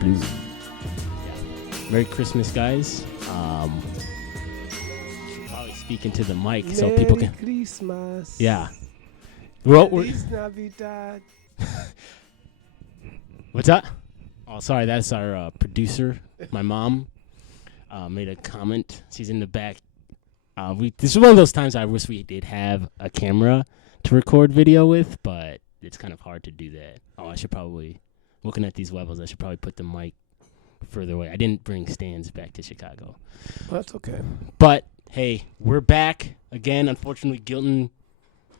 Blue. Yeah. Merry Christmas, guys. Probably speak into the mic so people can. Merry Christmas. Yeah. Feliz Navidad. What's that? Oh, sorry. That's our producer. My mom made a comment. She's in the back. This is one of those times I wish we did have a camera to record video with, but it's kind of hard to do that. I should probably, looking at these levels, I should probably put the mic further away. I didn't bring stands back to Chicago. Well, that's okay. But, hey, we're back again. Unfortunately, Gilton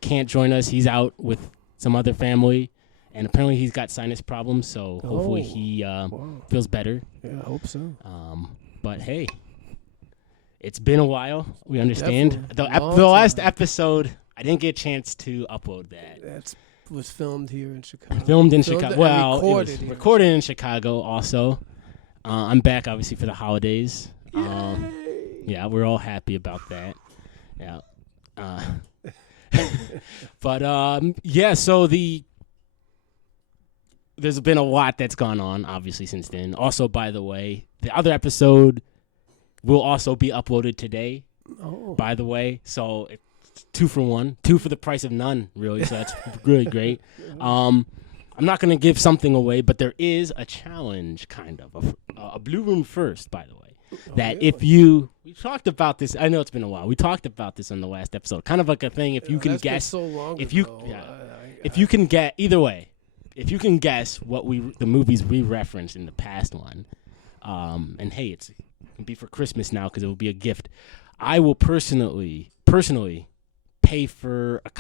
can't join us. He's out with some other family, and apparently he's got sinus problems, so hopefully he feels better. Yeah, I hope so. But, hey, it's been a while. We understand. The Definitely. last episode, I didn't get a chance to upload that. That was filmed here in Chicago. Filmed in Chicago. Well, recorded it was here. recorded in Chicago also. I'm back, obviously, for the holidays. Yeah, we're all happy about that. Yeah. But, yeah, so there's been a lot that's gone on, obviously, since then. Also, by the way, the other episode will also be uploaded today, by the way. So it's 2 for 1. 2 for the price of none, really. So that's really great. I'm not going to give something away, but there is a challenge, kind of. A Blue Room First, by the way. That if you... We talked about this. I know it's been a while. We talked about this on the last episode. Kind of like a thing, if you can guess... Been so long if ago. you, if you can get... Either way, if you can guess what the movies we referenced in the past one, and hey, it can be for Christmas now because it will be a gift, I will personally pay for a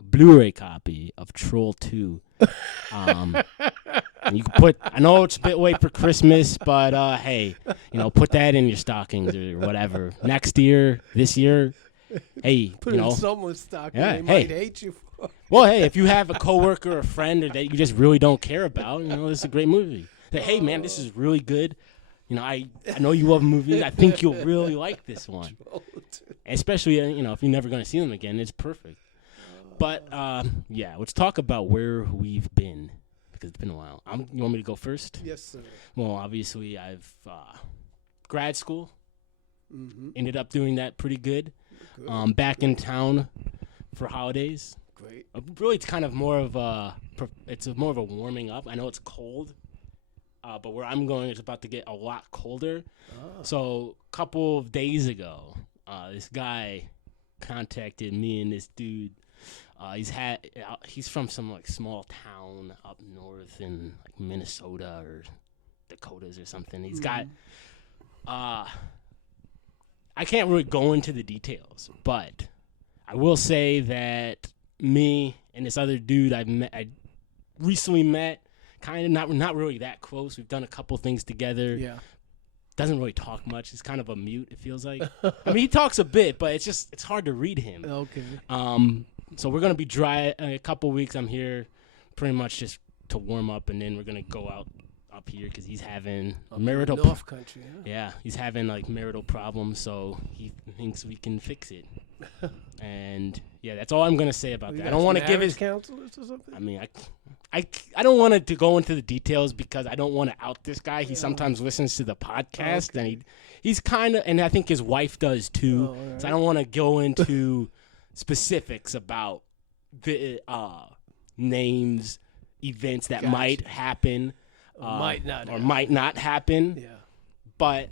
Blu-ray copy of Troll 2. And you can put, I know it's a bit late for Christmas, but hey, put that in your stockings or whatever. Next year, this year, hey, Put it in someone's stocking. Yeah, They hey. might hate you for. Well, hey, if you have a coworker or a friend that you just really don't care about, this is a great movie. That, hey, man, this is really good. I know you love movies. I think you'll really like this one. Especially, if you're never going to see them again, it's perfect. But, yeah, let's talk about where we've been, because it's been a while. You want me to go first? Yes, sir. Well, obviously, I've grad school. Mm-hmm. Ended up doing that pretty good. Good. Back in town for holidays. Great. Really, it's kind of more of a warming up. I know it's cold. But where I'm going, it's about to get a lot colder. So a couple of days ago, this guy contacted me and this dude. He's from some small town up north in Minnesota or Dakotas or something. He's got. I can't really go into the details, but I will say that me and this other dude I recently met. Kind of not really that close. We've done a couple things together. Yeah. Doesn't really talk much. He's kind of a mute, it feels like. I mean, he talks a bit, but it's hard to read him. Okay. So we're gonna be dry a couple weeks. I'm here pretty much just to warm up, and then we're gonna go out up here because he's having marital. North Country. Huh? Yeah, he's having marital problems, so he thinks we can fix it. And yeah, that's all I'm gonna say about that. I don't want to give his counselors or something. I mean, I don't want to go into the details because I don't want to out this guy. He sometimes listens to the podcast, and he's kind of, and I think his wife does too. Right. So I don't want to go into specifics about the names, events that might happen, might not happen. Yeah. But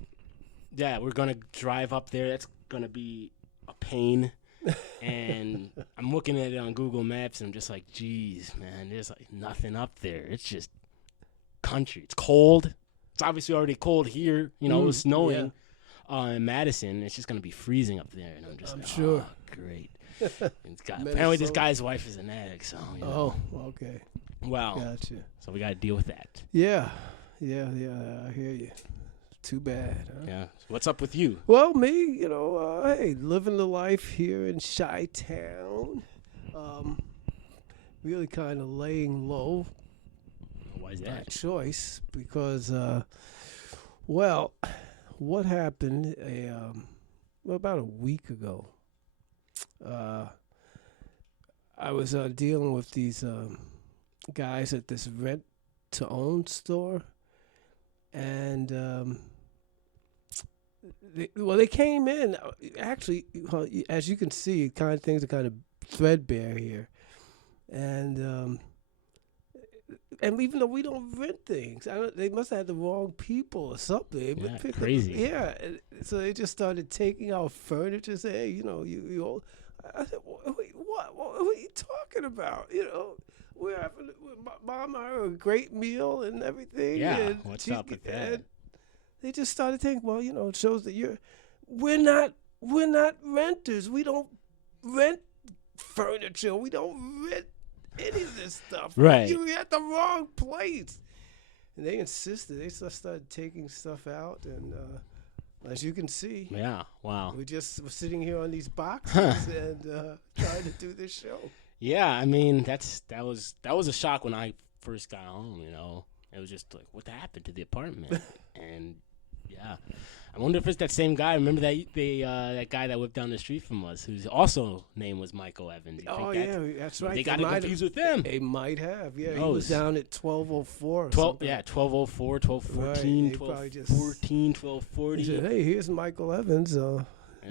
yeah, we're gonna drive up there. That's gonna be a pain. And I'm looking at it on Google Maps, and I'm just like, geez, man, there's nothing up there. It's just country. It's cold. It's obviously already cold here. It was snowing in Madison. It's just going to be freezing up there. And I'm just sure. Great. Apparently this guy's wife is an addict, so. Okay. Wow. Gotcha. So we got to deal with that. Yeah. I hear you. Too bad. Huh? Yeah. So what's up with you? Well, me, hey, living the life here in Chi-Town. Really kind of laying low. Why is By that? choice, because, what happened about a week ago? I was dealing with these guys at this rent-to-own store. and they came in. Actually, as you can see, things are kind of threadbare here, and even though we don't rent things, they must have had the wrong people or something. Yeah, crazy. So they just started taking our furniture. Say, hey, you all. I said, wait, what are you talking about? We're having mom and I a great meal and everything. Yeah, and what's up with that? And they just started thinking, well, it shows that we're not renters. We don't rent furniture. We don't rent any of this stuff. Right. You're at the wrong place. And they insisted. They started taking stuff out, and as you can see, yeah, wow. we're sitting here on these boxes and trying to do this show. Yeah, I mean that was a shock when I first got home. It was just like, what happened to the apartment? And yeah, I wonder if it's that same guy. Remember that guy that whipped down the street from us, whose also name was Michael Evans. That's right. They got it confused with him. They might have. Yeah, he was down at 1204. 1204, 1214, right. 1214, 1240. He said, hey, here's Michael Evans. The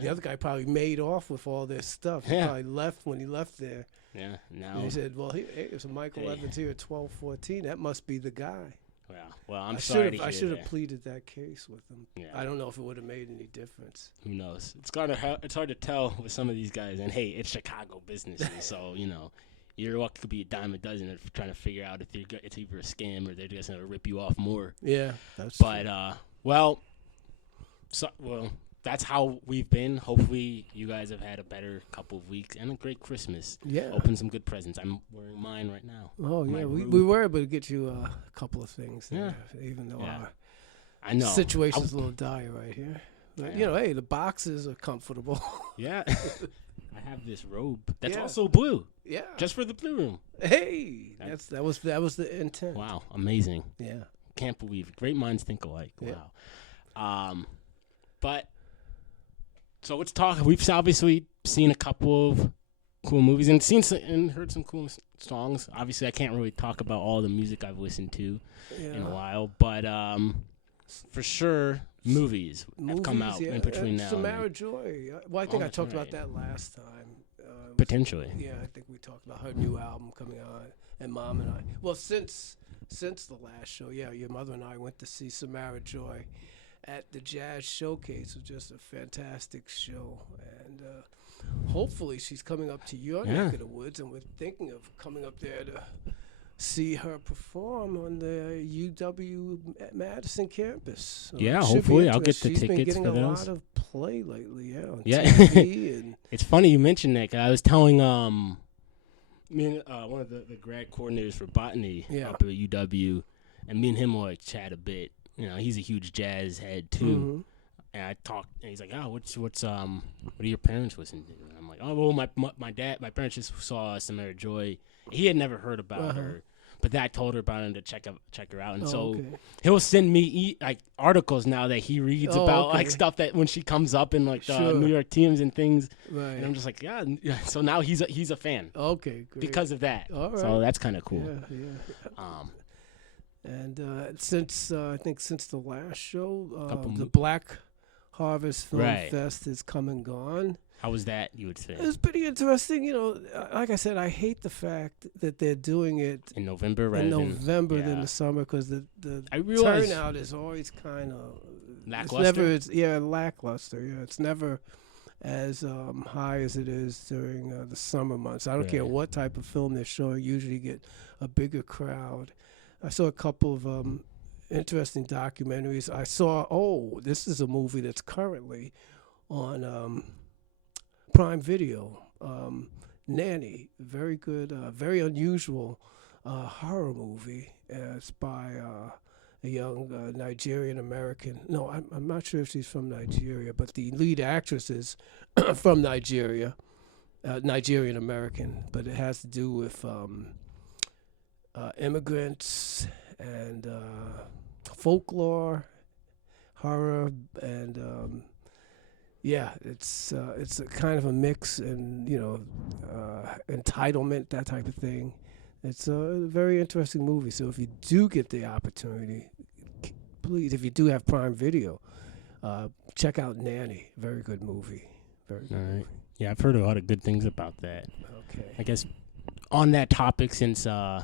other guy probably made off with all this stuff. He probably left when he left there. Yeah, now. And he said, well, there's a Michael Evans here at 1214. That must be the guy. Yeah. Well, I'm sorry to hear I should have that. pleaded that case with him. Yeah. I don't know if it would have made any difference. Who knows? It's hard to tell with some of these guys. And, hey, it's Chicago businesses, so, your luck could be a dime a dozen of trying to figure out if it's either a scam or they're just going to rip you off more. Yeah, that's true. Well, that's how we've been. Hopefully, you guys have had a better couple of weeks and a great Christmas. Yeah. Open some good presents. I'm wearing mine right now. Oh, yeah. We were able to get you a couple of things there, even though I know. Situation's a little dire right here. But, hey, the boxes are comfortable. Yeah. I have this robe that's also blue. Yeah. Just for the blue room. Hey, that was the intent. Wow, amazing. Yeah. Can't believe it. Great minds think alike. Yeah. Wow. So let's talk. We've obviously seen a couple of cool movies and heard some cool songs. Obviously, I can't really talk about all the music I've listened to in a while, but for sure, movies have come out in between now. Samara Joy. Well, I think I talked about that last time. Potentially. Yeah, I think we talked about her new album coming out, and Mom and I. Well, since the last show, your mother and I went to see Samara Joy at the Jazz Showcase. It was just a fantastic show, and hopefully she's coming up to your neck of the woods, and we're thinking of coming up there to see her perform on the UW Madison campus. Hopefully I'll get the She's tickets been getting for a those. lot of play lately, on TV. And it's funny you mentioned that. I was telling one of the grad coordinators for botany up at UW, and me and him will chat a bit. He's a huge jazz head too. Mm-hmm. And I talked, and he's like, "Oh, what do your parents listen to?" And I'm like, "Oh, well, my parents just saw Samara Joy. He had never heard about her, but then I told her about him to check her out, and he'll send me articles now that he reads about stuff that when she comes up in New York Teams and things, right. And I'm just like, yeah. So now he's a fan, okay, great. because of that. All right. So that's kind of cool. Yeah. And since the last show, the Black Harvest Film Fest has come and gone. How was that, you would say? It was pretty interesting. Like I said, I hate the fact that they're doing it in November than the summer, because the turnout is always kind of lackluster. Lackluster. Yeah, it's never as high as it is during the summer months. I don't care what type of film they're showing. Usually get a bigger crowd. I saw a couple of interesting documentaries. I saw, this is a movie that's currently on Prime Video. Nanny, very good, very unusual horror movie. It's by a young Nigerian American. No, I'm not sure if she's from Nigeria, but the lead actress is from Nigeria, Nigerian American. But it has to do with immigrants and folklore, horror, and it's a kind of a mix, and entitlement, that type of thing. It's a very interesting movie. So if you do get the opportunity, please, if you do have Prime Video, check out Nanny. Very good movie. Very good movie. Yeah, I've heard a lot of good things about that. Okay. I guess on that topic, since I'll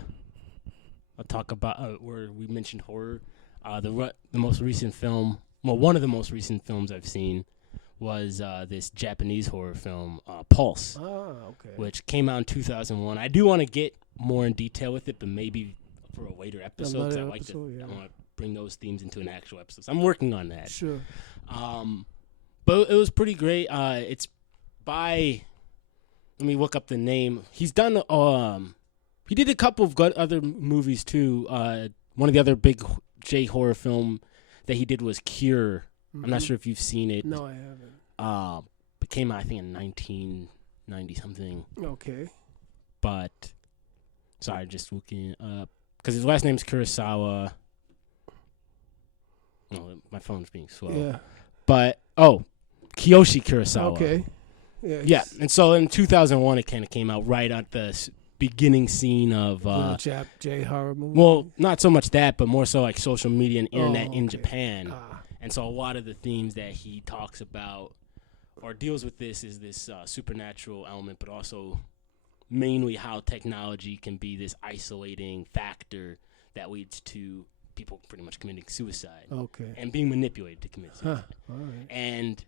talk about where we mentioned horror, the most recent film, well, one of the most recent films I've seen was this Japanese horror film, Pulse, which came out in 2001. I do want to get more in detail with it, but maybe for a later episode. 'Cause I want to bring those themes into an actual episode. So I'm working on that. Sure. But it was pretty great. It's by, let me look up the name. He's done, he did a couple of good other movies too. One of the other big J-horror film that he did was Cure. I'm not sure if you've seen it. No, I haven't. It came out, I think, in 1990-something. Okay. But, sorry, just looking up. Because his last name's Kurosawa. Oh, my phone's being slow. Yeah. But, Kiyoshi Kurosawa. Okay. Yeah, and so in 2001, it kind of came out right at the beginning scene of J-horror movie. Well, not so much that, but more so like social media and internet in Japan. And so a lot of the themes that he talks about or deals with this is this supernatural element, but also mainly how technology can be this isolating factor that leads to people pretty much committing suicide. Okay. And being manipulated to commit suicide. All right. And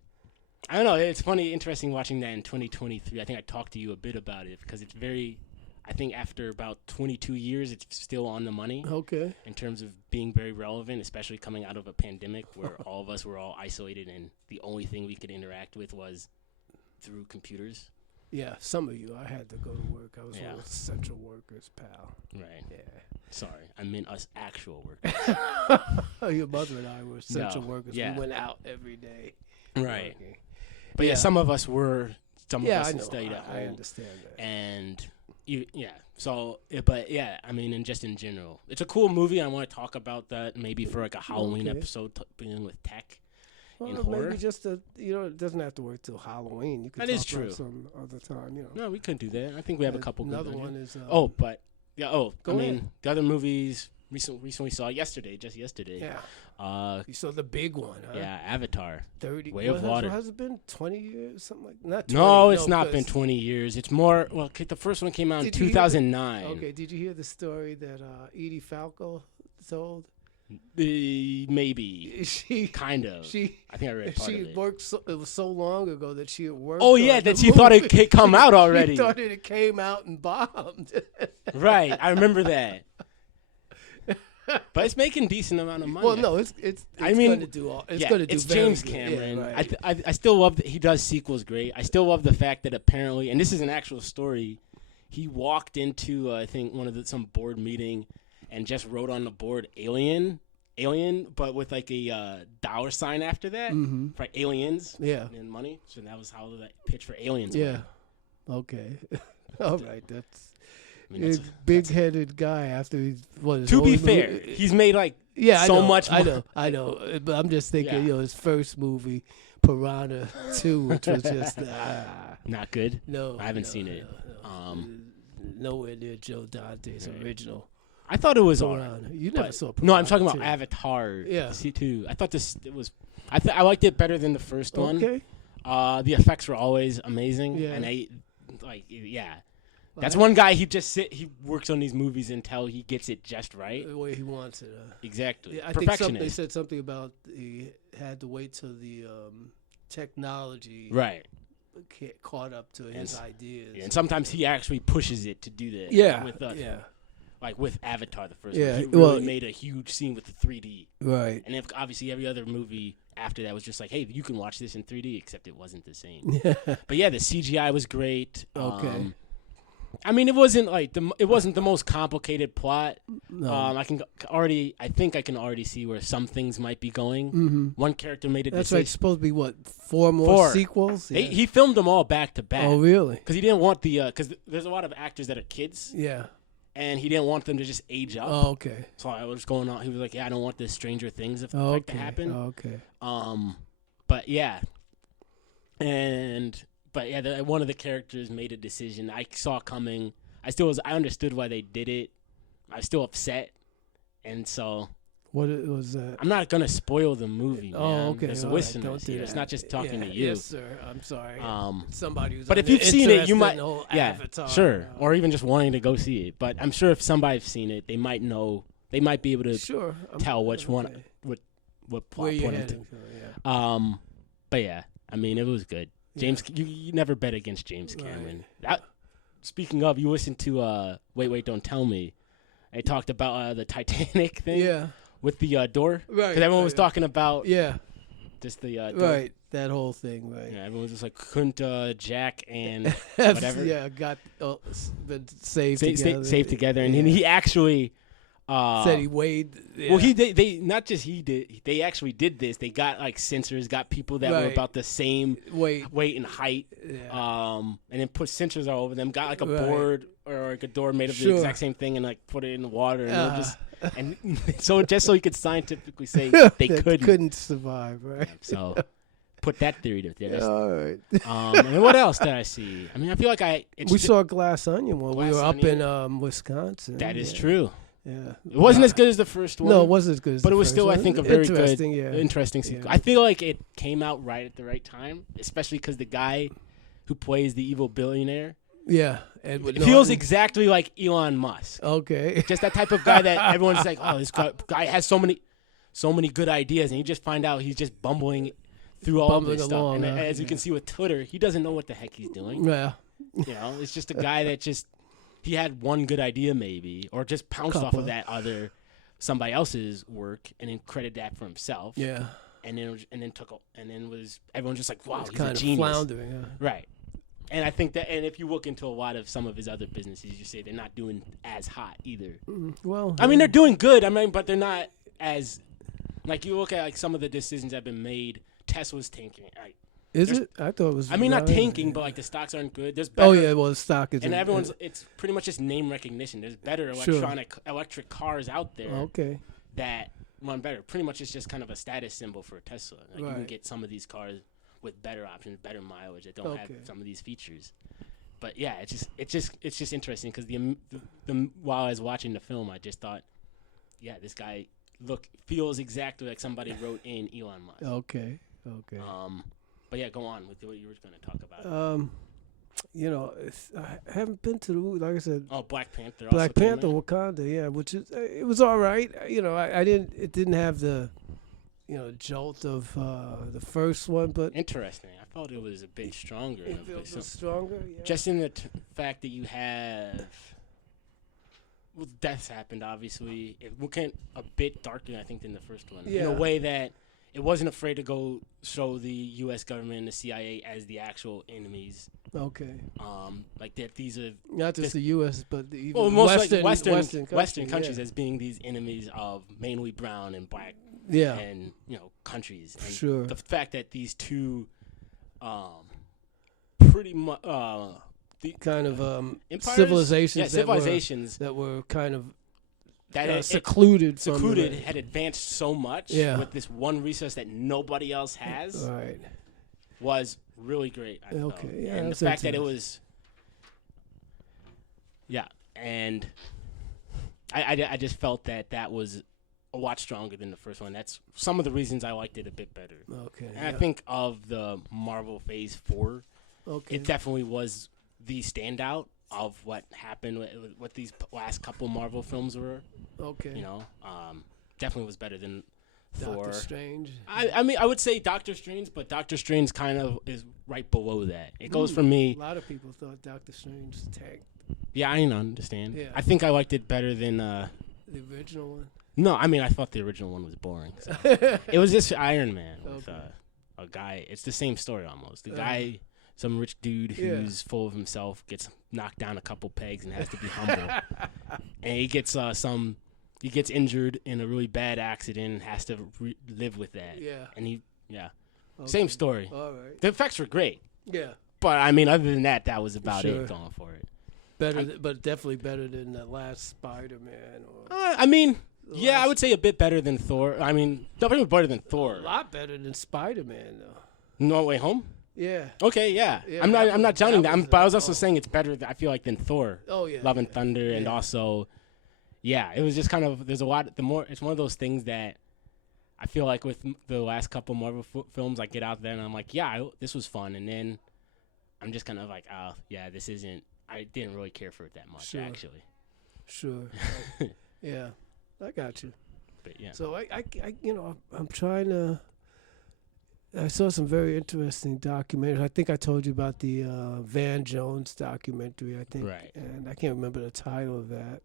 I don't know, it's funny, interesting watching that in 2023. I think I talked to you a bit about it because it's very, I think after about 22 years, it's still on the money. Okay. In terms of being very relevant, especially coming out of a pandemic where all of us were all isolated and the only thing we could interact with was through computers. Yeah, some of you. I had to go to work. I was one of the essential workers, pal. Right. Yeah. Sorry, I meant us actual workers. Your mother and I were essential workers. Yeah. We went out every day. Right. Working. But some of us were. Some of us stayed at home. I understand that. And so, but I mean, and just in general, it's a cool movie. I want to talk about that maybe for like a Halloween episode, dealing with tech. Well, in horror. Maybe just it doesn't have to wait till Halloween. You could talk about some other time, No, we could do that. I think we have a couple. Another one is. The other movies recently saw just yesterday. Yeah. You saw the big one, huh? Yeah, Avatar. 30. Way of Water. Has it been 20 years, something like that? Not 20. No, it's not been 20 years. It's more. Well, the first one came out in 2009. Okay. Did you hear the story that Edie Falco told? Maybe. She kind of. I think I read part of it. She worked. It was so long ago that she had worked. Oh yeah, that she thought it could come out already. She thought it came out and bombed. Right, I remember that. But it's making decent amount of money. Well, no, it's going to do all. It's going to do. It's James Cameron. Yeah, right. I still love that he does sequels great. I still love the fact that apparently, and this is an actual story, he walked into I think some board meeting. And just wrote on the board alien, but with like a $$ sign after that for aliens. Yeah. And money. So that was how the pitch for aliens. Yeah. Went. Okay. All right. That's a big-headed guy. After to be fair, he's made like so much. I know. But I'm just thinking, his first movie, Piranha 2, which was just not good. No, I haven't seen it. No. Nowhere near Joe Dante's original. I thought it was all right. You never saw Piranha. No, I'm talking about Avatar. Yeah. C2. I thought it was. I liked it better than the first one. Okay. The effects were always amazing. Yeah. And that's one guy. He works on these movies until he gets it just right. The way he wants it. Exactly. Yeah, I think they said something about he had to wait till the technology. Right. Caught up to his ideas. Yeah, and sometimes he actually pushes it to do that. Yeah. Like with Avatar, the first one. He really made a huge scene with the 3D. Right. And obviously every other movie after that was just like, hey, you can watch this in 3D, except it wasn't the same. But yeah, the CGI was great. Okay. I mean, it wasn't the most complicated plot. No. I think I can already see where some things might be going. Mm-hmm. One character made a decision. That's right. It's supposed to be what, 4 more sequels? Yeah. He filmed them all back to back. Oh, really? Because he didn't want because there's a lot of actors that are kids. Yeah. And he didn't want them to just age up. Oh, okay. So I was going on. He was like, "Yeah, I don't want this Stranger Things effect to happen." Oh, okay. But yeah, one of the characters made a decision I saw coming. I understood why they did it. I was still upset, and so What it was that? I'm not gonna spoil the movie, man. Oh, okay. There's all right, listeners don't do here. It's that. not just talking to you. Yes, sir. I'm sorry. Somebody who's but if you've seen it, you might, in the whole yeah, Avatar, sure, or even just wanting to go see it. But I'm sure if somebody's seen it, they might know. They might be able to sure. tell which one, what plot point into. But yeah, I mean, it was good. James, you never bet against James Cameron. Right. Speaking of, you listened to Wait, Don't Tell Me. I talked about the Titanic thing. Yeah. With the door. Right. Because everyone was talking about. Yeah. Just the door. Right. That whole thing. Right. Yeah. Everyone was just like, couldn't Jack and whatever. Yeah. Got been saved together. Saved together, and he actually. Said he weighed. Yeah. Well, they not just he did. They actually did this. They got like sensors, got people that were about the same weight and height, and then put sensors all over them. Got like a board or like a door made of the exact same thing, and like put it in the water, and so just so you could scientifically say they couldn't survive, right? So put that theory to test. All right. And what else did I see? I mean, I feel like we saw Glass Onion when we were up in Wisconsin. That is true. Yeah, it wasn't as good as the first one. No, it wasn't as good as but the it was first still, one. I think, a very good, interesting sequel. Yeah. I feel like it came out right at the right time, especially because the guy who plays the evil billionaire, it feels exactly like Elon Musk. Okay, just that type of guy that everyone's like, oh, this guy has so many good ideas, and you just find out he's just bumbling through all of this stuff. And as you can see with Twitter, he doesn't know what the heck he's doing. Yeah, it's just a guy that just. He had one good idea maybe, or just pounced off of that somebody else's work and then credited that for himself. Yeah, and then everyone's just like, wow, he's kind a of genius. Floundering, right? And I think that, and if you look into a lot of some of his other businesses, you say they're not doing as hot either. Well, I mean, they're doing good. I mean, but they're not as like you look at like some of the decisions that have been made. Tesla's tanking. Is it? I thought it was. I mean, not tanking, but like the stocks aren't good. There's better. Oh yeah, well the stock is. And it's pretty much just name recognition. There's better electric cars out there. Okay. That run better. Pretty much it's just kind of a status symbol for Tesla. Like you can get some of these cars with better options, better mileage that don't have some of these features. But yeah, it's just interesting because the while I was watching the film, I just thought, yeah, this guy feels exactly like somebody wrote in Elon Musk. Okay. But yeah, go on with what you were going to talk about. I haven't been to like I said. Oh, Black Panther. Black Panther, Wakanda, yeah, which is it was all right. It didn't have the, jolt of the first one, but interesting. I thought it was a bit stronger. It feels stronger, yeah. Just in the fact that you have. Well, deaths happened, obviously. It went a bit darker, I think, than the first one. Yeah. In a way that it wasn't afraid to go show the U.S. government and the CIA as the actual enemies. Okay. Like that these are... Not just the U.S., but even Western countries as being these enemies of mainly brown and black and, countries. And sure. The fact that these two pretty much... kind of empires? civilizations that were kind of secluded had advanced so much with this one resource that nobody else has. Right. Was really great. I thought. Yeah, and the fact that it was, and I just felt that was a lot stronger than the first one. That's some of the reasons I liked it a bit better. Okay. And I think of the Marvel Phase 4, it definitely was the standout of what happened, what these last couple Marvel films were. Okay. Definitely was better than Thor. Doctor Strange. I mean, I would say Doctor Strange, but Doctor Strange kind of is right below that. It goes for me. A lot of people thought Doctor Strange tanked. Yeah, I understand. Yeah. I think I liked it better than the original one. No, I mean I thought the original one was boring. So. It was just Iron Man with a guy. It's the same story almost. The guy, some rich dude who's full of himself, gets knocked down a couple pegs and has to be humble, and he gets He gets injured in a really bad accident and has to live with that. Yeah. And same story. All right. The effects were great. Yeah. But, I mean, other than that was about it going for it. But definitely better than the last Spider-Man. I would say a bit better than Thor. I mean, definitely better than Thor. A lot better than Spider-Man, though. No Way Home? Yeah. Okay, yeah. I'm not doubting that. But I was also saying it's better, I feel like, than Thor. Oh, yeah. Love and Thunder and also... Yeah, it was just kind of, there's a lot, it's one of those things that I feel like with the last couple Marvel films, I get out there and I'm like, yeah, this was fun. And then I'm just kind of like, oh, yeah, I didn't really care for it that much, actually. Sure. Yeah, I got you. But yeah. So I'm trying to. I saw some very interesting documentaries. I think I told you about the Van Jones documentary. I think, right. And I can't remember the title of that.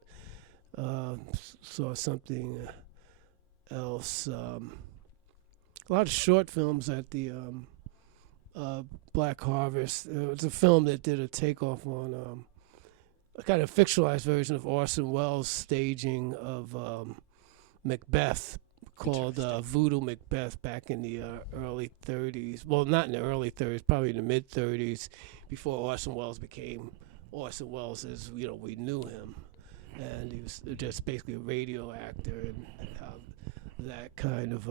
Saw something else. A lot of short films at the Black Harvest. It was a film that did a takeoff on a kind of fictionalized version of Orson Welles' staging of Macbeth, called Voodoo Macbeth, back in the early 30s. Well, not in the early 30s, probably in the mid 30s, before Orson Welles became Orson Welles as we knew him. And he was just basically a radio actor, and that kind of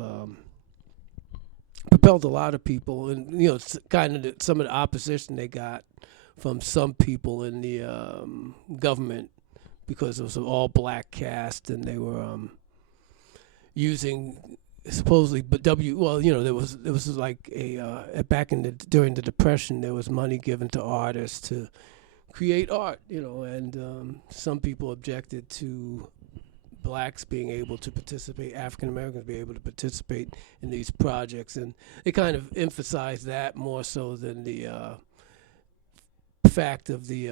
propelled a lot of people. And it's kind of some of the opposition they got from some people in the government, because it was an all-black cast, and they were using supposedly, but there was like during the Depression, there was money given to artists to create art, and some people objected to blacks being able to participate, African Americans being able to participate in these projects, and they kind of emphasized that more so than the fact of the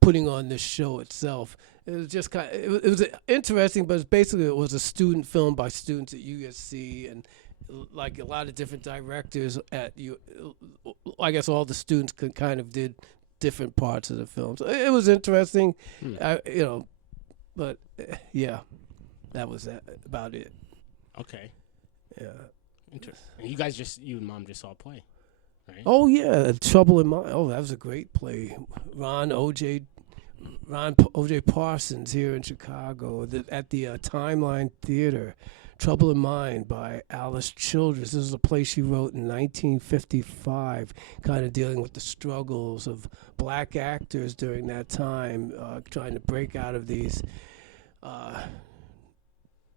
putting on this show itself. It was just it was interesting, but it was a student film by students at USC, and like a lot of different directors at I guess all the students did different parts of the film. So it was interesting, but yeah, that was about it. Okay. Yeah. Interesting. And you and Mom just saw a play, right? Oh yeah, Trouble in Mind. Oh, that was a great play. O.J. Parsons here in Chicago at the Timeline Theater. Trouble in Mind by Alice Childress. This is a play she wrote in 1955, kind of dealing with the struggles of black actors during that time, trying to break out of these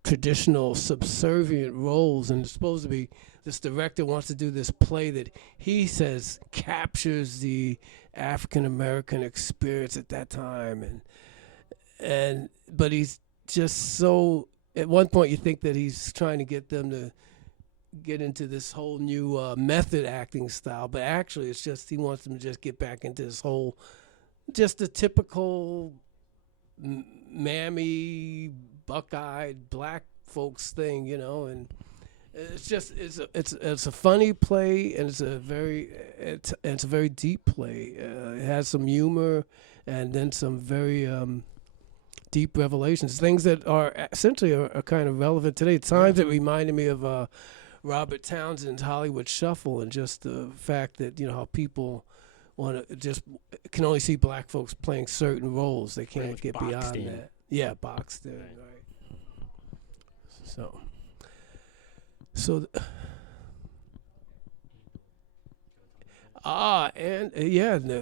traditional subservient roles. And it's supposed to be, this director wants to do this play that he says captures the African American experience at that time, but he's just so. At one point, you think that he's trying to get them to get into this whole new method acting style, but actually, it's just he wants them to just get back into this whole, just the typical mammy, buck-eyed black folks thing, and it's just it's a funny play, and it's a very deep play. It has some humor, and then some very deep revelations, things that are essentially are kind of relevant today. At times it reminded me of Robert Townsend's Hollywood Shuffle, and just the fact that how people can only see black folks playing certain roles. They can't get beyond that. Yeah, boxed in. Right. So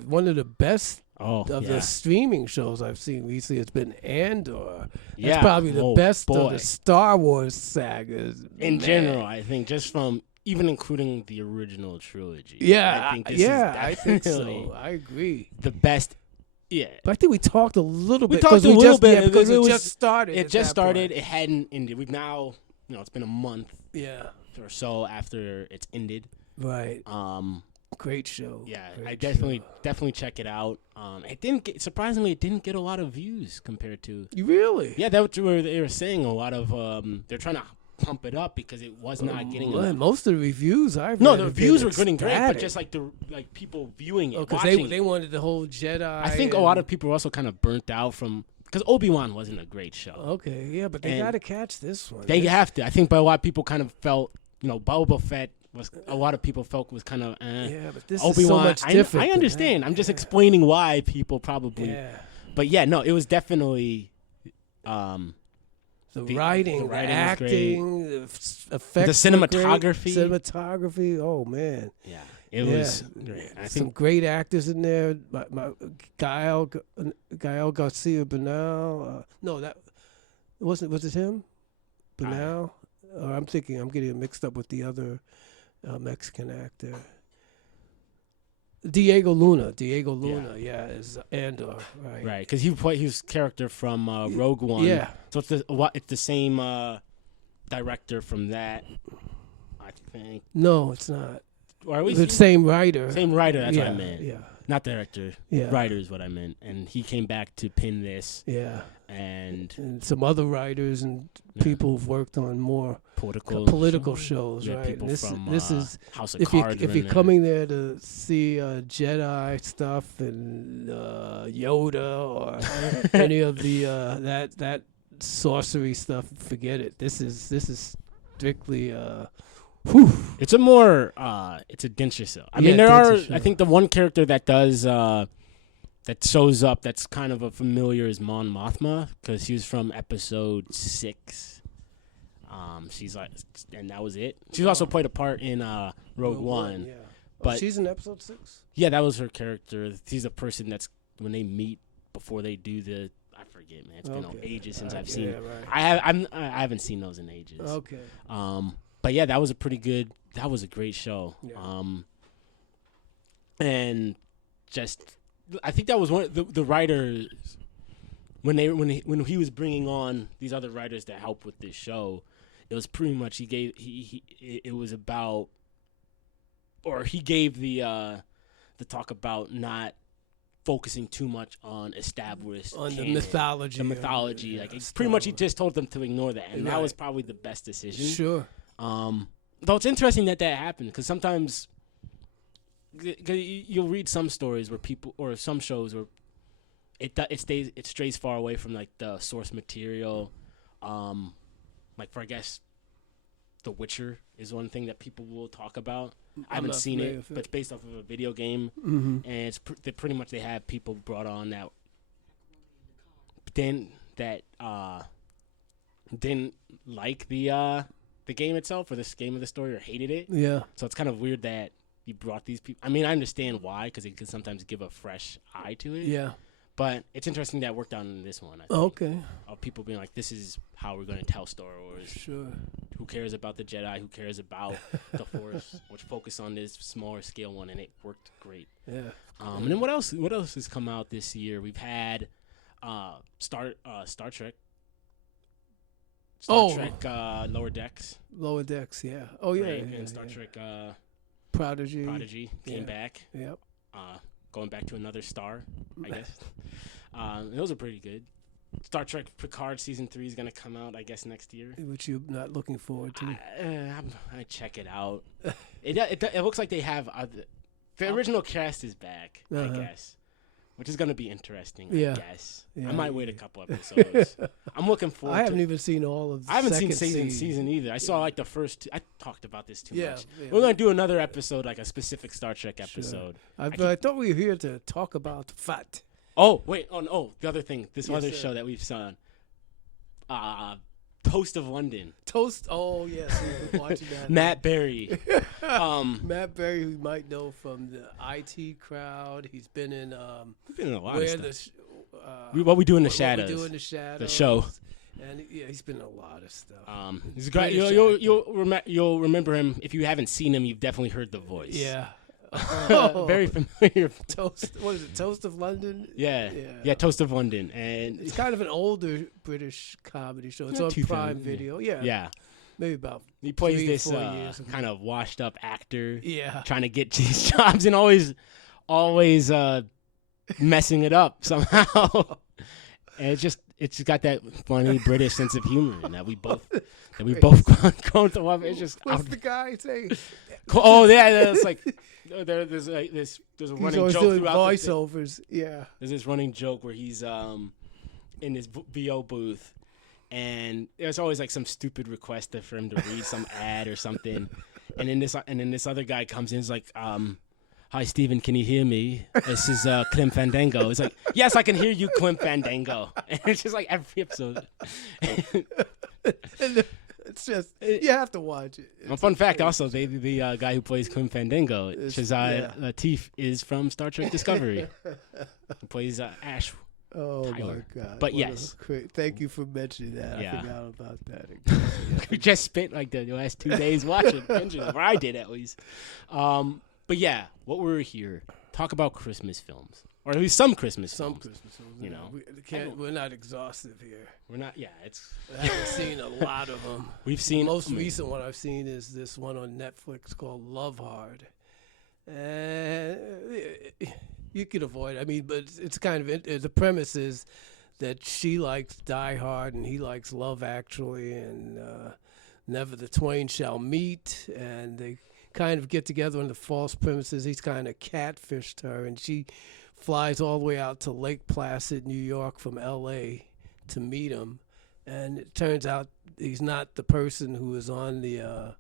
one of the best the streaming shows I've seen recently has been Andor. That's probably the best of the Star Wars sagas in general. I think, just from even including the original trilogy. Yeah, I think so. I agree. The best. Yeah, but I think we talked a little bit. Because it just started. It just started. It hadn't ended. We've now, it's been a month. Yeah. Or so after it's ended. Right. Great show. Yeah, Great definitely check it out. It didn't get a lot of views compared to. Really? Yeah, that's what they were saying. A lot of they're trying to pump it up because it was not getting. Most of the reviews I've read. No, the reviews were getting great, but just like people viewing it, because they wanted the whole Jedi. I think a lot of people were also kind of burnt out from. Because Obi-Wan wasn't a great show. Okay, yeah, but they got to catch this one. They have to. I think, but a lot of people kind of felt, Boba Fett was. A lot of people felt was kind of. Yeah, but this Obi-Wan, is so much different. I understand. I'm just explaining why people probably. Yeah. But yeah, no, it was definitely. The writing, the acting, the effects, the cinematography. Oh man. Yeah. It was great. I think some great actors in there. Gael Garcia Bernal. Was it him? But now, or I'm getting it mixed up with the other Mexican actor. Diego Luna, yeah, is Andor, right? Right, because he played his character from Rogue One. Yeah. So it's the same director from that, I think. No, it's not. Or at least the same writer. Same writer, that's what I meant. Yeah. Not director. Yeah. Writer is what I meant. And he came back to pin this. Yeah. And some other writers and people who've worked on more political shows, right? People from this is House of Cards. If you're coming there to see Jedi stuff and Yoda or any of the that sorcery stuff, forget it. This is strictly. It's a more it's a denser show. I mean, there are. I think the one character that does that shows up that's kind of a familiar is Mon Mothma, because she was from Episode 6. She's like, and that was it. She's also played a part in Rogue One. Yeah. But she's in Episode 6. Yeah, that was her character. She's a person that's when they meet before they do the. I forget, man. It's been ages since I've seen. Right. I haven't seen those in ages. Okay. But yeah, that was a pretty good. That was a great show. Yeah. And just. I think that was one of the writers when he was bringing on these other writers to help with this show. It was pretty much he gave the talk about not focusing too much on established on canon, the mythology. Like pretty much he just told them to ignore that, and that was probably the best decision. Sure. Though it's interesting that happened, because sometimes. You'll read some stories where people, or some shows where it strays far away from like the source material. Like for I guess, The Witcher is one thing that people will talk about. I haven't seen it, but it's based off of a video game, and it's pretty much they have people brought on that didn't like the game itself or this game of the story or hated it. Yeah. So it's kind of weird that. You brought these people. I mean, I understand why, because it can sometimes give a fresh eye to it. Yeah. But it's interesting that worked out in this one. I think. Okay. Of people being like, this is how we're going to tell Star Wars. Sure. Who cares about the Jedi? Who cares about the Force? Which focus on this smaller scale one, and it worked great. Yeah. And then what else has come out this year? We've had Star Trek. Star Trek Lower Decks. Lower Decks, yeah. Oh, yeah. Right? And Star Trek... Prodigy came back. Yep. Going back to another star, I guess. Those are pretty good. Star Trek Picard Season 3 is going to come out, I guess, next year. Which you're not looking forward to. I check it out. It looks like they have... the original cast is back, I guess. Which is going to be interesting, I guess. Yeah, I might wait a couple episodes. I'm looking forward to it. I haven't even seen all of the I haven't seen season either. I saw like the first two. I talked about this too much. Yeah. We're going to do another episode, like a specific Star Trek episode. Sure. I thought we were here to talk about Fat. Oh, wait. The other thing. This other show that we've seen. Toast of London. Oh, yes. We've been watching that. Matt Berry. Matt Berry, who you might know from the IT Crowd. He's been in... He's been in a lot of stuff. What We Do in the Shadows. What We Do in the Shadows. The show. And he's been in a lot of stuff. He's great. You'll remember him. If you haven't seen him, you've definitely heard the voice. Yeah. Very familiar. Toast. What is it? Toast of London. Yeah. Toast of London, and it's kind of an older British comedy show. It's on Prime Video. Yeah. Maybe about. He plays 3 this 4 years kind of washed up actor. Yeah. Trying to get these jobs and always messing it up somehow. And it's got that funny British sense of humor, and that we both grown to love. It's just what's the guy saying? Oh yeah, it's like there's a running joke throughout voiceovers. Yeah, there's this running joke where he's in his VO booth, and there's always like some stupid request for him to read some ad or something, and then this other guy comes in, and is like, "Hi, Steven, can you hear me? This is Clem Fandango." It's like, "Yes, I can hear you, Clem Fandango." And it's just like every episode. It's just you have to watch it. A fun fact, also, the guy who plays Clem Fandango, Shazad Latif, is from Star Trek Discovery. He plays Ash. Oh Tyler. my God! But yes, thank you for mentioning that. Yeah. I forgot about that. We just spent like the last 2 days watching Benjamin, or I did at least. But yeah, what we're here talk about Christmas films, or at least some Christmas films. Christmas films. You know, we're not exhaustive here. we're not. Yeah, it's. I haven't seen a lot of them. We've seen The most recent one I've seen is this one on Netflix called Love Hard. And you could avoid it. I mean, but it's kind of the premise is that she likes Die Hard and he likes Love Actually, and never the twain shall meet, and they kind of get together on the false premises. He's kind of catfished her, and she flies all the way out to Lake Placid, New York, from L.A. to meet him, and it turns out he's not the person who is on the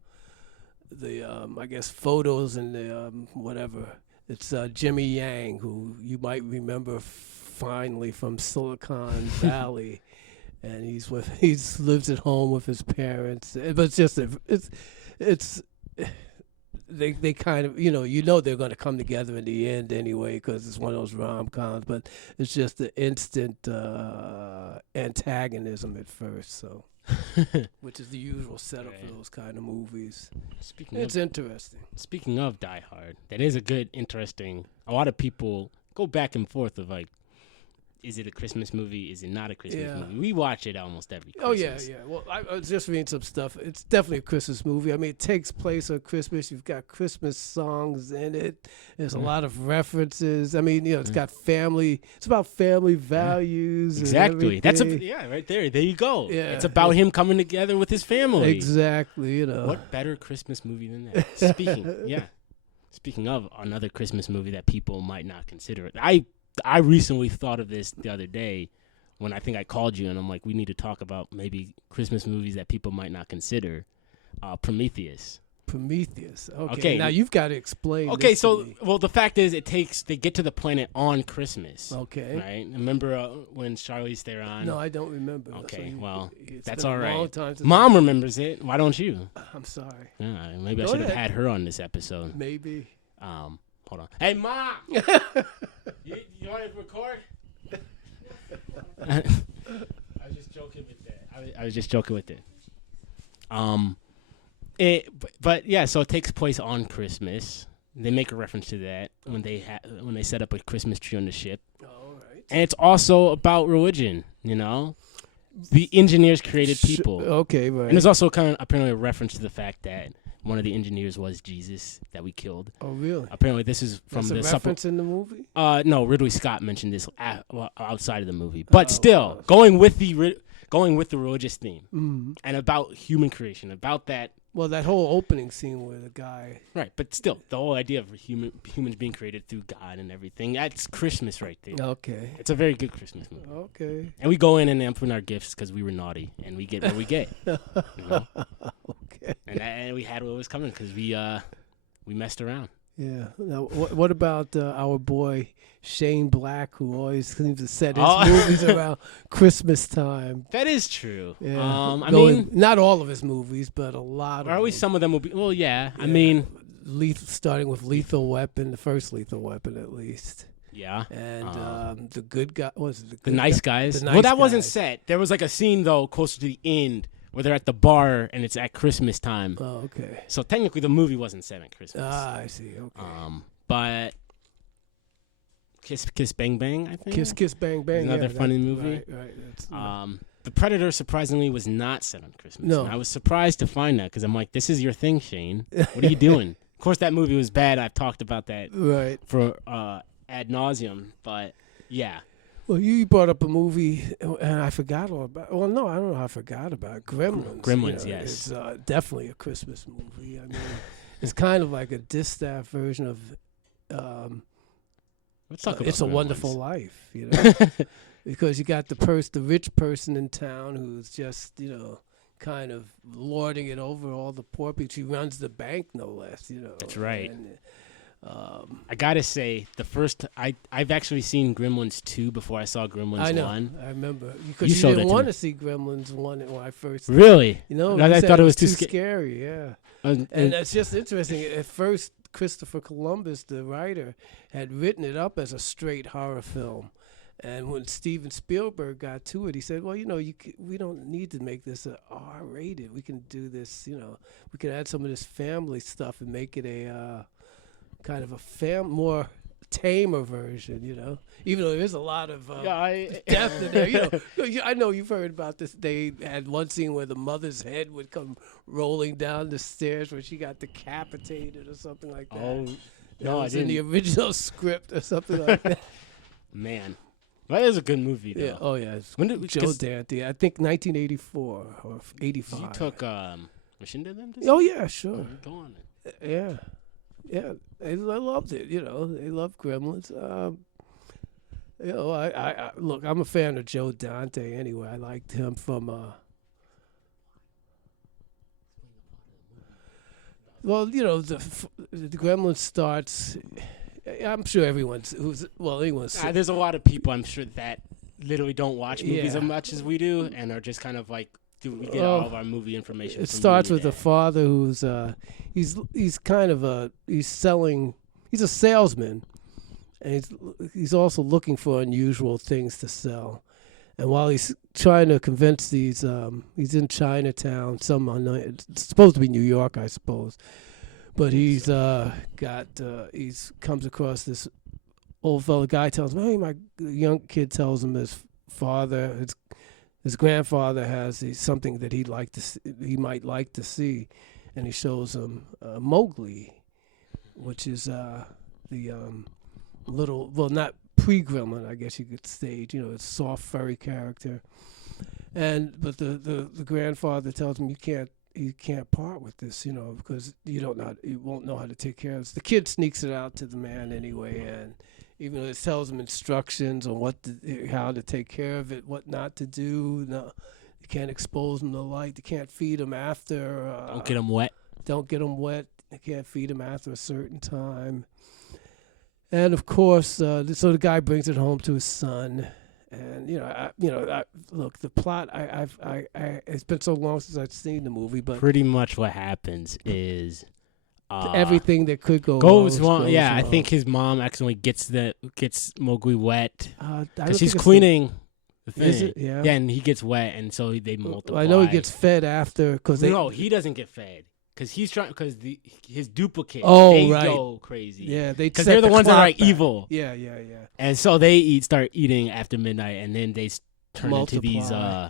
I guess photos and the whatever. It's Jimmy Yang, who you might remember finally from Silicon Valley, and he lives at home with his parents. But it's just they kind of they're going to come together in the end anyway, because it's one of those rom-coms. But it's just the instant antagonism at first, so. Which is the usual setup for those kind of movies. It's interesting. Speaking of Die Hard, that is a good, interesting. A lot of people go back and forth of like, is it a Christmas movie? Is it not a Christmas movie? We watch it almost every Christmas. Oh, yeah. Well, I was just reading some stuff. It's definitely a Christmas movie. I mean, it takes place on Christmas. You've got Christmas songs in it. There's a lot of references. I mean, it's got family. It's about family values. Exactly. And That's everything. right there. There you go. Yeah. It's about him coming together with his family. Exactly. What better Christmas movie than that? Speaking of another Christmas movie that people might not consider it. I recently thought of this the other day when I think I called you, and I'm like, we need to talk about maybe Christmas movies that people might not consider. Prometheus. Okay. Now you've got to explain. Okay, this so to me. the fact is, they get to the planet on Christmas. Okay. Right. Remember when Charlize Theron? No, I don't remember. Okay. So that's all been a right. long time since Mom remembers it. Why don't you? I'm sorry. Yeah, maybe I should have had her on this episode. Maybe. Hold on. Hey, Mom! you want to record? I was just joking with that. I was just joking with it. But yeah, so it takes place on Christmas. They make a reference to that when they set up a Christmas tree on the ship. All right. And it's also about religion, The engineers created people. Okay, right. And there's also kind of apparently a reference to the fact that one of the engineers was Jesus that we killed. Oh, really? Apparently, this is from That's a reference in the movie? No, Ridley Scott mentioned this outside of the movie, but still going with the religious theme and about human creation, about that. Well, that whole opening scene where the guy. Right, but still, the whole idea of humans being created through God and everything—that's Christmas right there. Okay. It's a very good Christmas movie. Okay. And we go in and open our gifts because we were naughty, and we get what we get. Okay. And we had what was coming because we messed around. Yeah. Now, what about our boy Shane Black, who always seems to set his movies around Christmas time? That is true. Yeah. I mean, not all of his movies, but a lot of them. Or at least some of them will be. Well, yeah. I mean, starting with Lethal Weapon, the first Lethal Weapon, at least. Yeah. And the good guy was the nice guys. Well, that wasn't set. There was like a scene though closer to the end where they're at the bar and it's at Christmas time. Oh, okay. So technically, the movie wasn't set at Christmas. Ah, I see. Okay. But Kiss Kiss Bang Bang, I think. Kiss Kiss Bang Bang. Another funny movie. Right. The Predator surprisingly was not set on Christmas. No. And I was surprised to find that because I'm like, this is your thing, Shane. What are you doing? Of course, that movie was bad. I've talked about that for ad nauseum. But yeah. Well, you brought up a movie, and I forgot all about. Well, no, I don't know how I forgot about it. Gremlins. Gremlins, yes. It's definitely a Christmas movie. I mean, it's kind of like a distaff version of. Let's talk about It's a Gremlins. Wonderful Life, because you got the rich person in town who's just kind of lording it over all the poor people. She runs the bank, no less. That's right. And, I gotta say, I've actually seen Gremlins 2 before I saw Gremlins 1. I know, 1. I remember because you didn't want to see Gremlins 1 when I first. Really? I thought it was too scary. Yeah, and that's just interesting. At first, Christopher Columbus, the writer, had written it up as a straight horror film, And when Steven Spielberg got to it, he said, "Well, we don't need to make this a R-rated. We can do this. We can add some of this family stuff and make it a kind of a more tamer version. Even though there's a lot of depth in there. I know you've heard about this. They had one scene where the mother's head would come rolling down the stairs, where she got decapitated or something like that. Oh, that no, was I in didn't. the original script or something like that. Man, well, that is a good movie though. Yeah. Oh yeah. When did Joe Dante? I think 1984 or 85. You took Machine to them? Oh yeah, sure. Go on. Yeah. I loved it. They loved Gremlins. I look. I'm a fan of Joe Dante. Anyway, I liked him from. Well, the Gremlins starts. I'm sure anyone's. There's a lot of people I'm sure that literally don't watch movies Yeah. as much as we do, and are just kind of like, we get all of our movie information. It from starts movie with a day. father who's he's kind of he's a salesman, and he's also looking for unusual things to sell. And while he's trying to convince these, he's in Chinatown, it's supposed to be New York, I suppose, but he's comes across this old fellow. Guy tells him, "Hey, the young kid tells him his grandfather has something that he might like to see," and he shows him Mowgli, which is the not pre-Gremlin, I guess you could stage, it's soft furry character, but the grandfather tells him you can't part with this, because you won't know how to take care of this. The kid sneaks it out to the man anyway, and even though it tells him instructions on how to take care of it, what not to do. No, you can't expose him to light. You can't feed him after. Don't get them wet. Don't get him wet. You can't feed him after a certain time. And of course, so the guy brings it home to his son. And look, the plot. It's been so long since I've seen the movie, but Pretty much what happens is everything that could go goes wrong. goes Yeah, wrong. I think his mom accidentally gets Mowgli wet I don't because she's think it's cleaning the thing. Is it? Yeah. Yeah, and he gets wet, and so they multiply. I know he gets fed after because No, he doesn't get fed because he's trying because his duplicate. Oh, they right. go crazy. Yeah, they because set they're the ones that are clock like back. evil. Yeah. And so they start eating after midnight, and then they turn into these Multiply.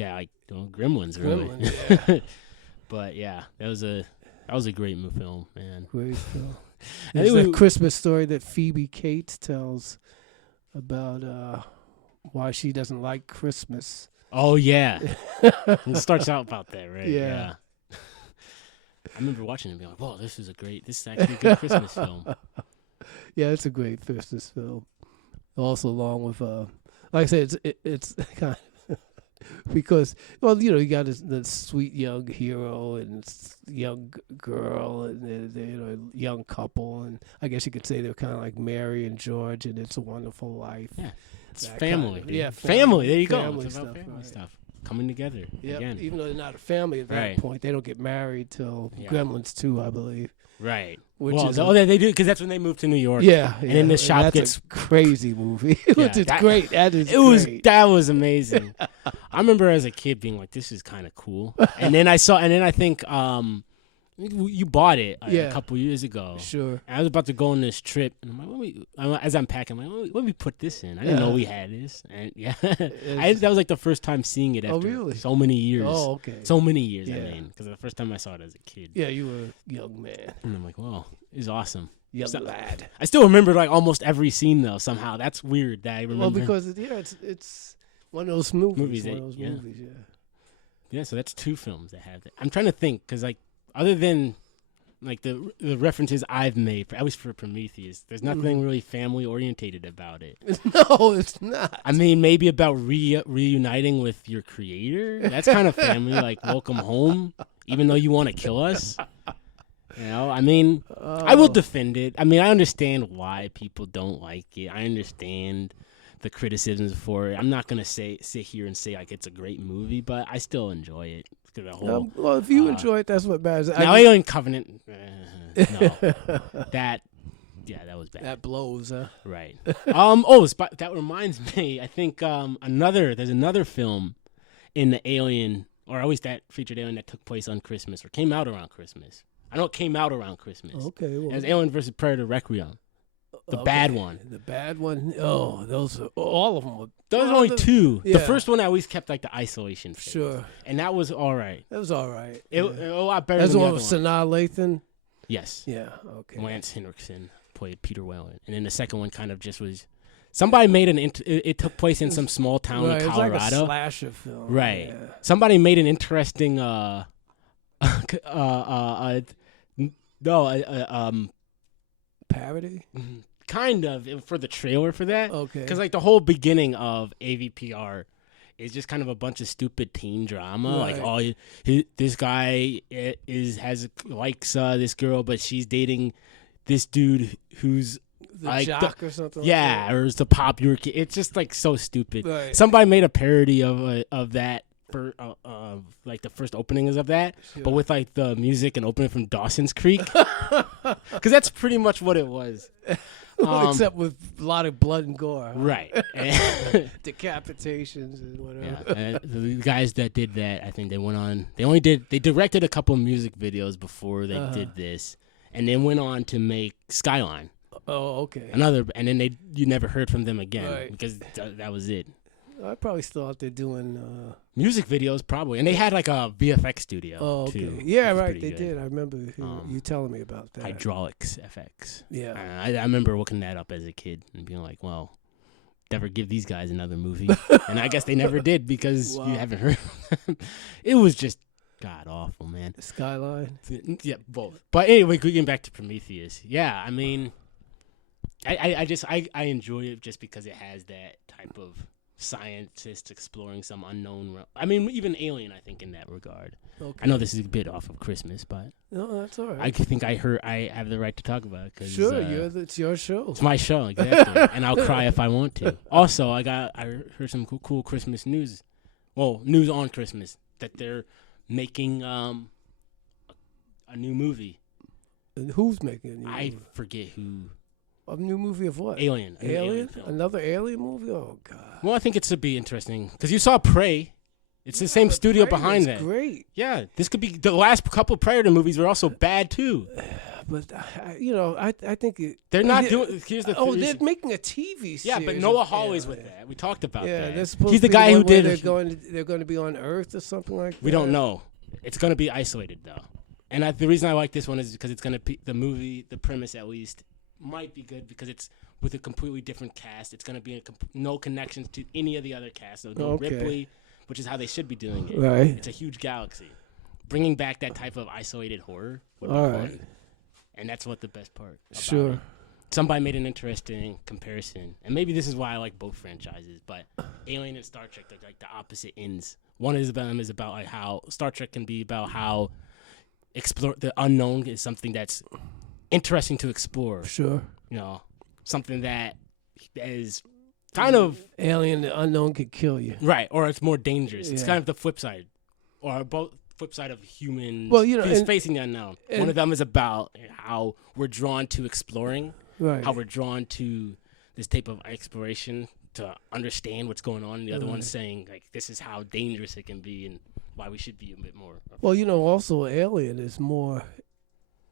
gremlins, really. Gremlins, yeah. But yeah, that was a great film, man. Great film. I There's think that Christmas story that Phoebe Cates tells about why she doesn't like Christmas. Oh yeah, it starts out about that, right? Yeah. I remember watching it and being like, "Whoa, this is actually a good Christmas film." Yeah, it's a great Christmas film. Also, along with, like I said, it's kind of because, you got the sweet young hero and young girl and the young couple, and I guess you could say they're kind of like Mary and George and It's a Wonderful Life. Yeah, it's That family. kind of- dude. family. There you family go. It's about stuff, family right. stuff coming together again. Even though they're not a family at that Right. point, they don't get married till Yeah. Gremlins 2, I believe. Right. Which Well, is they do because that's when they move to New York. Yeah, And then the shop that's gets a crazy movie. Yeah, Which is that- great. That is great. That was amazing. I remember as a kid being like, "This is kind of cool," and then I think you bought it a couple years ago. Sure. And I was about to go on this trip, and I'm like, as I'm packing, I'm like, let me put this in. I didn't know we had this, and that was like the first time seeing it after really? so many years. Oh, okay. So many years, I Yeah. mean, because the first time I saw it as a kid. Yeah, you were a young man. And I'm like, "Whoa, it's awesome." Young So- lad. I still remember like almost every scene though. Somehow that's weird that I remember. Well, because it's one of those movies. Movies, One of those yeah. movies, yeah. Yeah, so that's two films that have that. I'm trying to think because like other than like the references I've made, at least for Prometheus, there's nothing really family orientated about it. No, it's not. I mean, maybe about reuniting with your creator. That's kind of family, like welcome home, even though you want to kill us. I mean, I will defend it. I mean, I understand why people don't like it. I understand the criticisms for it. I'm not gonna sit here and say like it's a great movie, but I still enjoy it. The whole, Well, if you enjoy it, that's what matters. now, Alien Covenant, no, that Yeah, that was bad. That blows, huh? Right. That reminds me. I think there's another film in the Alien, or at least that featured Alien that took place on Christmas or came out around Christmas. I know it came out around Christmas. Okay. Well, it was Alien versus Predator Requiem. The bad one. The bad one? Oh, those are, all of them were. Those are only two. Yeah. The first one at least kept like the isolation phase. Sure. And that was all right. That was all right. A lot better That's than the the one other with one. Sanaa Lathan? Yes. Yeah, okay. Lance Henriksen played Peter Whalen. And then the second one kind of just was... Somebody made it took place in some small town in Colorado. It's like a slasher film. Right. Yeah. Somebody made an interesting parody? Kind of for the trailer for that. Okay. Because like the whole beginning of AVPR is just kind of a bunch of stupid teen drama. Right. Like, this guy likes this girl, but she's dating this dude who's The like jock or something. yeah, like that. or it's the popular kid. It's just like so stupid. Right. Somebody made a parody of that for like the first openings of that, Sure. but with like the music and opening from Dawson's Creek, because that's pretty much what it was. Except with a lot of blood and gore. Huh? Right. Decapitations and whatever. Yeah, the guys that did that, I think they went on. They directed a couple music videos before they did this, and then went on to make Skyline. Oh, okay. And then you never heard from them again Right. because that was it. I'm probably still out there doing Music videos, probably, and they had like a VFX studio. Oh, okay. too, Yeah, which was right. pretty They good. did. I remember you telling me about that. Hydraulics FX. Yeah. I remember looking that up as a kid and being like, well, never give these guys another movie. And I guess they never did because Wow. you haven't heard of them. It was just god awful, man. Skyline. Yeah, both. But anyway, getting back to Prometheus. Yeah, I mean, I enjoy it just because it has that type of scientist exploring some unknown realm. I mean, even Alien, I think, in that regard. Okay. I know this is a bit off of Christmas, but No, that's all right. I think I have the right to talk about it. Cause, Sure, it's your show. it's my show, exactly. And I'll cry if I want to. Also, I heard some cool Christmas news. Well, news on Christmas that they're making a new movie. And who's making a new I movie? forget who. A new movie of what? Alien. a new Alien? film. Another Alien movie? Oh, God. Well, I think it should be interesting because you saw Prey. It's the same studio Prey behind was that. Great. Yeah, this could be the last couple Predator movies were also bad too. But, I think it... They're not doing. Here's the. Oh, here's- they're making a TV series. yeah, but Noah of Hawley's Alien. with that. We talked about Yeah, that. they're supposed He's to the be guy who one where did. They're going to be on Earth or something like that. We don't know. It's going to be isolated though, and the reason I like this one is because it's going to be the movie. The premise, at least, might be good because it's with a completely different cast. It's going to be no connections to any of the other casts. So no Okay. Ripley, which is how they should be doing it. Right. It's a huge galaxy. Bringing back that type of isolated horror would be All fun. right. And that's what the best part. About Sure. it. Somebody made an interesting comparison, and maybe this is why I like both franchises. But Alien and Star Trek, they're like the opposite ends. One of them is about like how Star Trek can be about how explore the unknown is something that's interesting to explore. Sure. You know, something that is kind of Alien, the unknown could kill you. right, or it's more dangerous. It's Yeah. kind of the flip side, or both flip side of humans. Well, you know, and- facing the unknown. One of them is about how we're drawn to exploring. Right. How we're drawn to this type of exploration to understand what's going on. The other one's saying, like, this is how dangerous it can be and why we should be a bit more. Well, also Alien is more,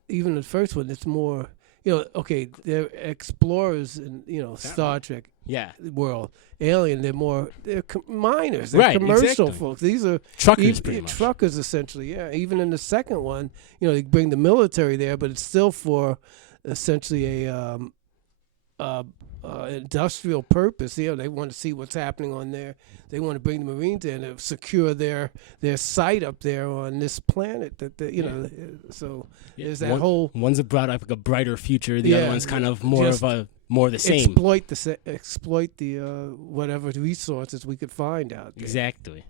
even the first one, it's more, okay, they're explorers in, Star Trek Yeah. world. Alien, they're miners. They're Right, commercial exactly. folks. These are Truckers, pretty much. Truckers, essentially, yeah. Even in the second one, they bring the military there, but it's still for essentially a industrial purpose. They want to see what's happening on there. They want to bring the Marines in to secure their site up there on this planet. So there's that whole One's about like a brighter future. The other one's kind of more just of more of the same. exploit the whatever resources we could find out there. Exactly.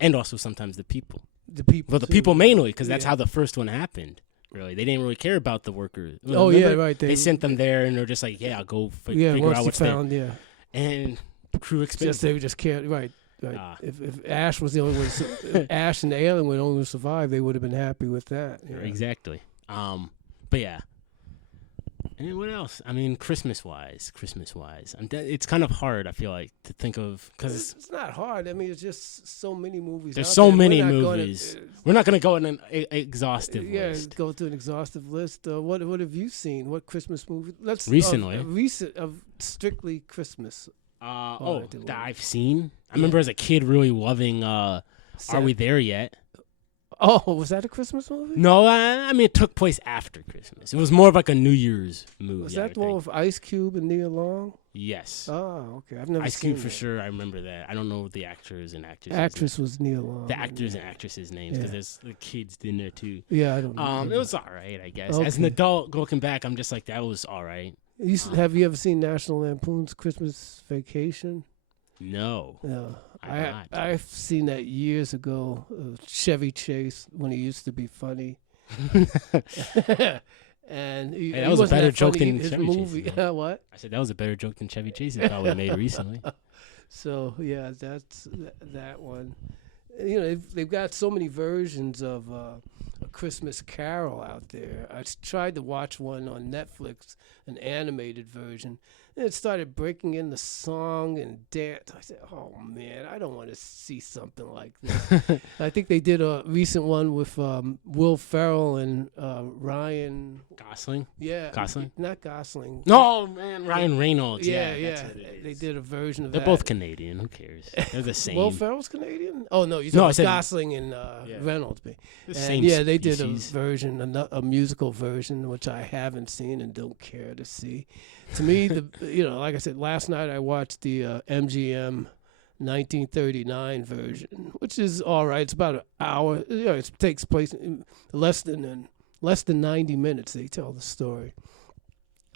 And also sometimes the people. The people. Well, the too. people mainly, because that's Yeah. how the first one happened. Really, they didn't really care about the workers. Oh, Remember? yeah, right. They sent them there, and they're just like, "Yeah, I'll go figure once out you what's there." found, yeah. And crew expensive. They just can't. Right. Ah. If Ash was the only one, if Ash and the alien were the only one to survive, they would have been happy with that. Yeah. Exactly. But yeah, And what else? I mean, Christmas-wise. It's kind of hard, I feel like, to think of, because it's not hard. I mean, it's just so many movies. There's out so there. many movies. We're not going to go in an exhaustive list. Go through an exhaustive list. What have you seen? What Christmas movie? Recently. Of strictly Christmas. That I've seen. I remember as a kid really loving Are We There Yet? Oh, was that a Christmas movie? No, I mean, it took place after Christmas. It was more of like a New Year's movie. Was that the one with Ice Cube and Nia Long? Yes. Oh, okay. I've never Ice seen Cube for sure. I remember that. I don't know the actors and actresses. Actress was Nia Long. The actors and actresses' names, because there's the kids in there too. Yeah, I don't know. It was all right, I guess. Okay. As an adult, looking back, I'm just like, that was all right. Have you ever seen National Lampoon's Christmas Vacation? No. No. I've I've seen that years ago. Chevy Chase, when he used to be funny. And that was a better joke than his Chevy movie. Chase. What? I said that was a better joke than Chevy Chase probably made recently. So yeah, that's that one. You know, they've got so many versions of A Christmas Carol out there. I tried to watch one on Netflix, an animated version, and it started breaking in the song and dance. I said, "Oh man, I don't want to see something like this." I think they did a recent one with Will Ferrell and Ryan Gosling? Yeah, Gosling? Not Gosling. No, man, Ryan Reynolds. Yeah. That's what it is. They did a version of They're that. both Canadian. Who cares? They're the same. Will Ferrell's Canadian? Oh no, you talking about Gosling and Reynolds. The same they did species. a version, a musical version, which I haven't seen and don't care to see. To me, like I said, last night I watched the MGM 1939 version, which is all right. It's about an hour. It takes place in less than 90 minutes. They tell the story.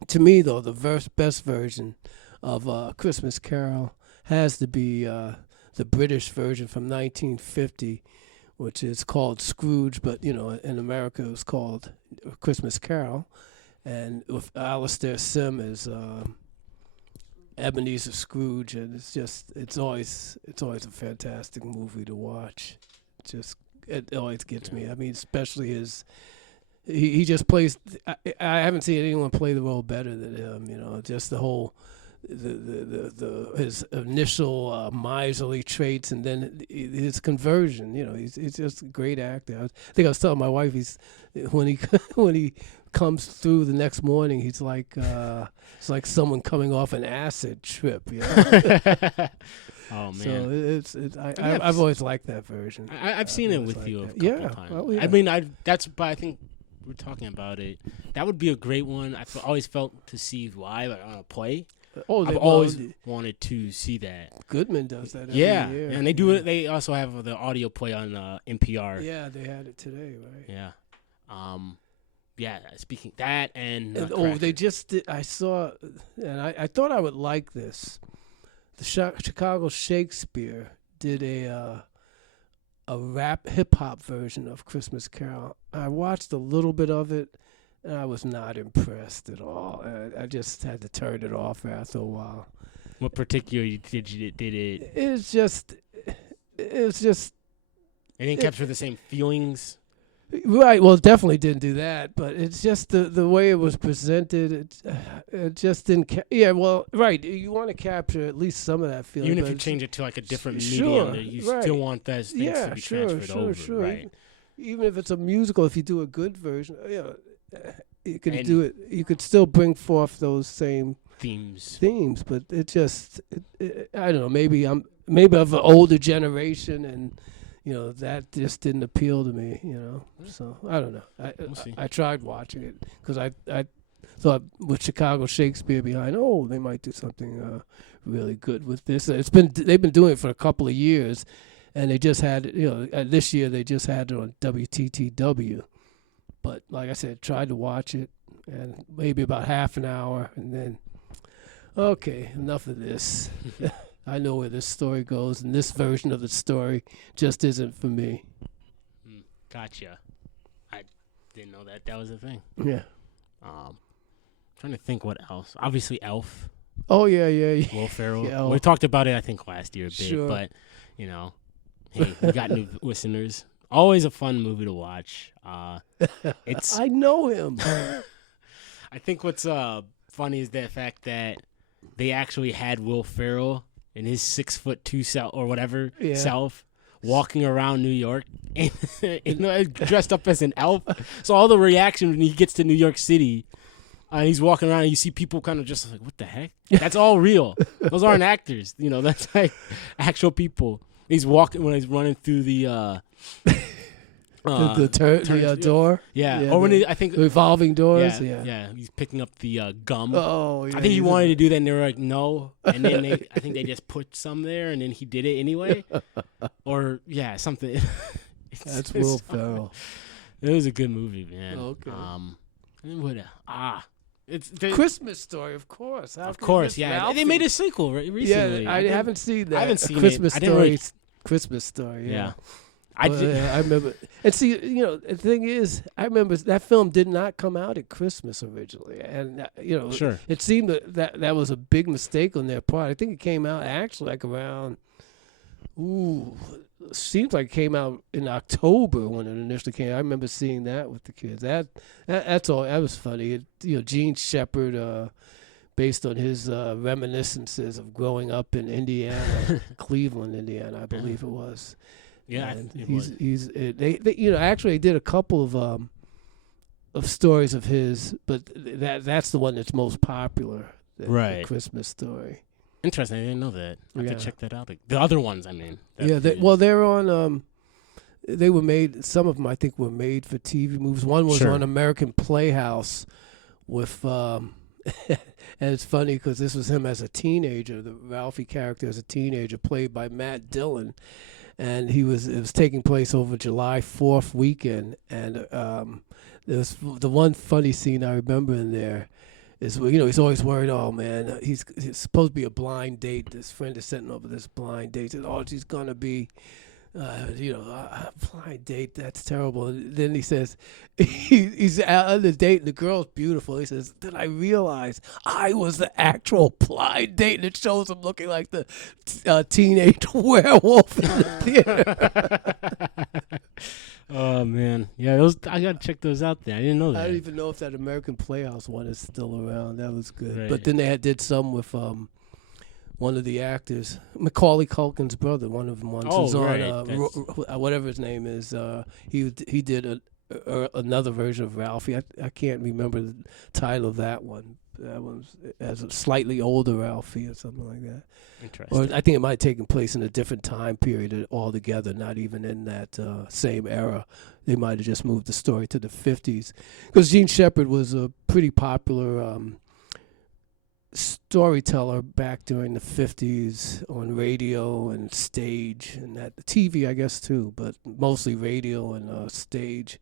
To me, though, the best version of Christmas Carol has to be the British version from 1950, which is called Scrooge, but in America it was called Christmas Carol, and with Alastair Sim as Ebenezer Scrooge, and it's always a fantastic movie to watch. It always gets me. I mean, especially he just plays. I haven't seen anyone play the role better than him. Just the whole. His initial miserly traits, and then his conversion. He's just a great actor. I think I was telling my wife, when he comes through the next morning, he's like it's like someone coming off an acid trip. Oh So man! I've always liked that version. I've seen it with you a couple times. Well, yeah. I mean, but I think we're talking about it. That would be a great one. I've always felt to see live on a play. I've always wanted to see that. Goodman does that every year. And they do it. They also have the audio play on NPR. Yeah, they had it today, right? Yeah. Speaking that and they just did. I saw, and I thought I would like this. The Chicago Shakespeare did a rap hip hop version of Christmas Carol. I watched a little bit of it. And I was not impressed at all. I just had to turn it off after a while. What particularly did it? It was just. It didn't capture the same feelings. Right. Well, it definitely didn't do that. But it's just the way it was presented. It just didn't. Well, right. You want to capture at least some of that feeling. Even if you change it to like a different medium, you still want those things to be transferred over. Sure. Right. Even if it's a musical, if you do a good version, you could do it. You could still bring forth those same themes, but it just, I don't know. Maybe I'm of an older generation, and that just didn't appeal to me. So I don't know. We'll see. I tried watching it because I thought with Chicago Shakespeare behind, they might do something really good with this. They've been doing it for a couple of years, and they just had this year they just had it on WTTW. But like I said, tried to watch it, and maybe about half an hour, and then, okay, enough of this. I know where this story goes, and this version of the story just isn't for me. Gotcha. I didn't know that was a thing. Yeah. Trying to think what else. Obviously, Elf. Oh, yeah. Will Ferrell. Yeah, we talked about it, I think, last year a bit, sure. But, hey, we got new listeners. Always a fun movie to watch. It's I know him. I think what's funny is the fact that they actually had Will Ferrell in his 6'2" self or whatever self walking around New York and dressed up as an elf. So all the reaction when he gets to New York City, he's walking around and you see people kind of just like, what the heck? That's all real. Those aren't actors. That's like actual people. He's walking when he's running through the door. Yeah. Or when I think revolving doors. Yeah. He's picking up the gum. Oh, yeah. I think he wanted to do that, and they were like, no. And then I think they just put some there, and then he did it anyway. Or something. That's Will Ferrell. It was a good movie, man. Okay. It's Christmas Story, of course. Of course, yeah. Ralphie. They made a sequel recently. Yeah, I haven't seen that. I haven't seen Christmas it. Story. Christmas Story. Yeah. I remember. And see, the thing is, I remember that film did not come out at Christmas originally, and sure. It seemed that was a big mistake on their part. I think it came out actually like around. Seems like it came out in October when it initially came. I remember seeing that with the kids. That's all. That was funny. Gene Shepard, based on his reminiscences of growing up in Indiana, Cleveland, Indiana, I believe it was. Yeah, they actually did a couple of stories of his, but that's the one that's most popular. The Christmas Story. Interesting. I didn't know that. I have to check that out. The other ones, I mean. They're on. They were made. Some of them, I think, were made for TV movies. One was on American Playhouse with. And it's funny because this was him as a teenager. The Ralphie character as a teenager, played by Matt Dillon, and it was taking place over July 4th weekend. And there's the one funny scene I remember in there. He's always worried, oh, man, he's supposed to be a blind date. This friend is setting up this blind date. He says, oh, she's going to be, a blind date. That's terrible. And then he says, he's out on the date, and the girl's beautiful. He says, then I realized I was the actual blind date, and it shows him looking like the teenage werewolf in the theater. Oh, man. Yeah, I got to check those out there. I didn't know that. I don't even know if that American Playhouse one is still around. That was good. Right. But then they did some with one of the actors, Macaulay Culkin's brother, one of them ones. Oh, on whatever his name is. He did another version of Ralphie. I can't remember the title of that one. That one's as a slightly older Ralphie or something like that. Interesting. Or I think it might have taken place in a different time period altogether, not even in that same era. They might have just moved the story to the 50s. Because Gene Shepard was a pretty popular storyteller back during the 50s on radio and stage, and that TV, I guess, too, but mostly radio and stage.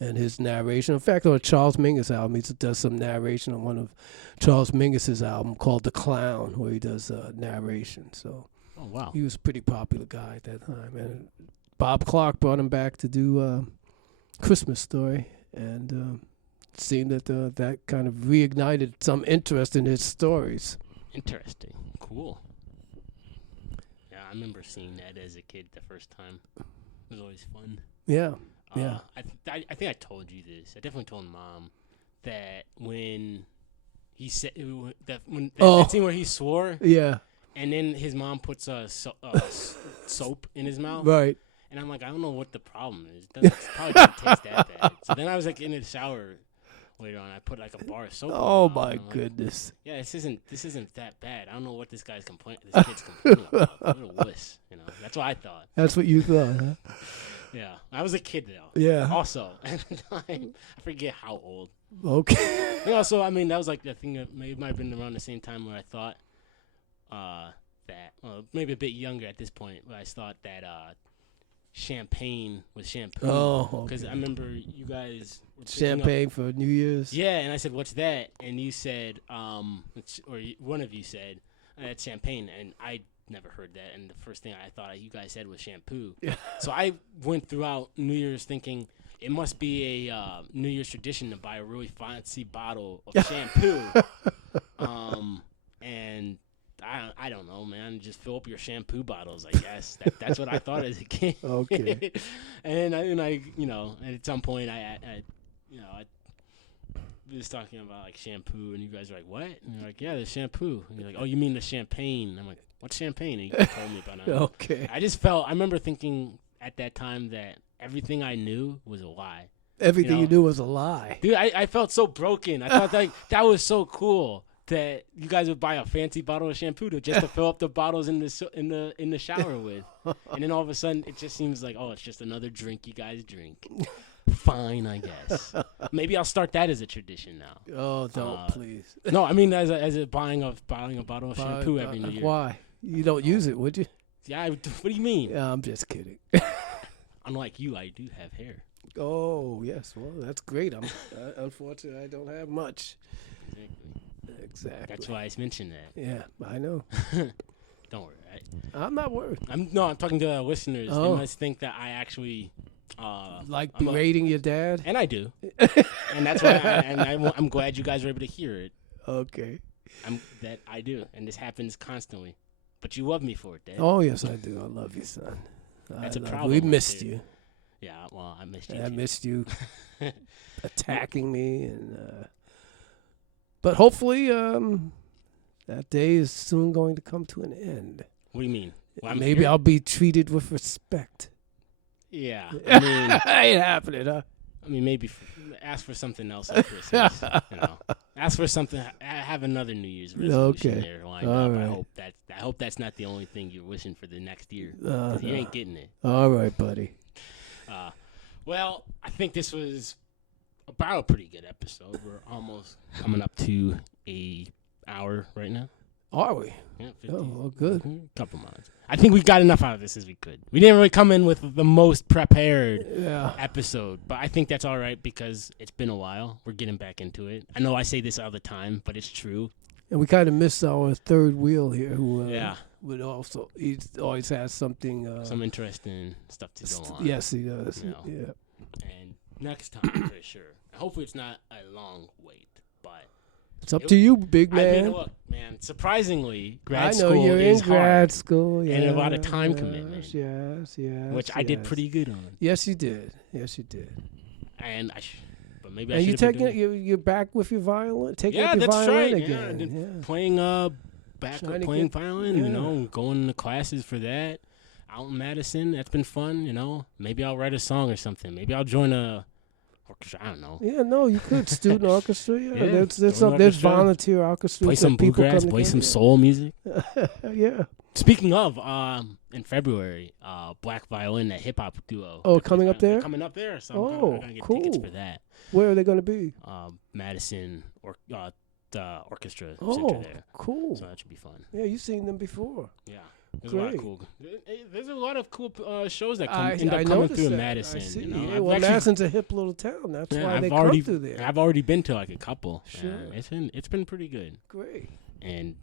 And his narration. In fact, on a Charles Mingus album, he does some narration on one of Charles Mingus's album called The Clown, where he does narration. So, oh wow, he was a pretty popular guy at that time. And Bob Clark brought him back to do Christmas Story, and it seemed that that kind of reignited some interest in his stories. Interesting, cool. Yeah, I remember seeing that as a kid the first time. It was always fun. Yeah. Yeah, I think I told you this. I definitely told Mom that when he said that scene where he swore. Yeah. And then his mom puts soap in his mouth. Right. And I'm like, I don't know what the problem is. It probably doesn't taste that bad. So then I was like in the shower later on. I put like a bar of soap. Oh my goodness. Yeah, this isn't that bad. I don't know what this kid's complaining about. What a wuss, That's what I thought. That's what you thought, huh? Yeah, I was a kid though. Yeah. Also, at the time, I forget how old. Okay. And also, I mean, that was like the thing that might have been around the same time where I thought that, well, maybe a bit younger at this point, where I thought that champagne was shampoo. Oh, okay. Because I remember you guys were champagne for New Year's. Yeah, and I said, "What's that?" And you said, one of you said, "That's champagne," and I never heard that, and the first thing I thought you guys said was shampoo. Yeah. So I went throughout New Year's thinking it must be a New Year's tradition to buy a really fancy bottle of shampoo. And I don't know, man. Just fill up your shampoo bottles, I guess. That's what I thought as a kid. Okay. And I at some point I was talking about like shampoo, and you guys are like, "What?" And you're like, "Yeah, the shampoo." And you're like, "Oh, you mean the champagne?" I'm like, "What's champagne?" And you told me about it. Okay. I remember thinking at that time that everything I knew was a lie. Everything you knew was a lie. Dude, I felt so broken. I thought like that was so cool that you guys would buy a fancy bottle of shampoo just to fill up the bottles in the shower with, and then all of a sudden it just seems like, oh, it's just another drink you guys drink. Fine, I guess. Maybe I'll start that as a tradition now. Oh, don't please. No, I mean as a buying a bottle of shampoo every New Year. Why? You don't use it, would you? Yeah. What do you mean? Yeah, I'm just kidding. Unlike you, I do have hair. Oh yes, well that's great. I'm unfortunately I don't have much. Exactly. That's why I mentioned that. Yeah, I know. Don't worry. I'm not worried. I'm talking to the listeners. Oh. They must think that I actually like berating your dad. And I do. And that's why. I'm glad you guys were able to hear it. Okay. That I do, and this happens constantly. But you love me for it, Dad. Oh yes, I do. I love you, son. That's a problem. We missed you. Yeah, well, I missed you. I missed you attacking me, and but hopefully that day is soon going to come to an end. What do you mean? Well, maybe I'll be treated with respect. Yeah, I mean, ain't happening, huh? I mean, maybe ask for something else at Christmas. Ask for something. Have another New Year's resolution there lined up. Right. I hope that's not the only thing you're wishing for the next year. You ain't getting it. All right, buddy. Well, I think this was about a pretty good episode. We're almost coming up to a hour right now. Are we? Yeah, 50. Oh, well, good. A couple months. I think we got enough out of this as we could. We didn't really come in with the most prepared episode, but I think that's all right because it's been a while. We're getting back into it. I know I say this all the time, but it's true. And we kind of missed our third wheel here, who would also he always has something some interesting stuff to go on. Yes, he does. Yeah. And next time for sure. Hopefully, it's not a long wait, but it's up to you, big man. I mean, look, man. Surprisingly, grad school you're is in grad hard school, and a lot of time commitment. Yes, which I did pretty good on. Yes, you did. And but maybe and you're back with your violin. Taking up your that's violin right. again. Playing playing violin. Going to classes for that out in Madison. That's been fun. Maybe I'll write a song or something. Maybe I'll join a orchestra. I don't know. Yeah, no, you could student orchestra. Yeah, there's volunteer orchestras. Play some bluegrass. Play some soul music. Yeah. Speaking of, in February, Black Violin, that hip hop duo. Oh, coming up there. Coming up there. So I'm gonna get cool. tickets for that. Where are they going to be? Madison or the orchestra center there. Cool. So that should be fun. Yeah, you've seen them before. Yeah. There's a lot of cool. There's a lot of cool shows that end up coming through Madison. Yeah, well, Madison's a hip little town. That's why they come through there. I've already been to like a couple. Sure. It's been pretty good. Great. And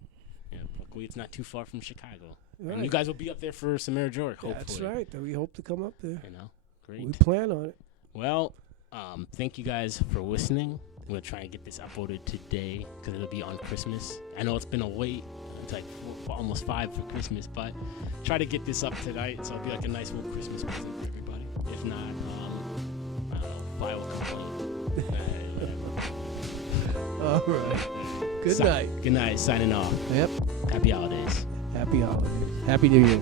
luckily it's not too far from Chicago. Right. And you guys will be up there for Samara George, hopefully. That's right. We hope to come up there. Great. We plan on it. Well, thank you guys for listening. I'm going to try and get this uploaded today because it'll be on Christmas. I know it's been a wait. It's like almost 5 for Christmas, but try to get this up tonight so it'll be like a nice little Christmas present for everybody. If not, I don't know, file a complaint. All right. Good night. Good night. Signing off. Yep. Happy holidays. Happy holidays. Happy New Year.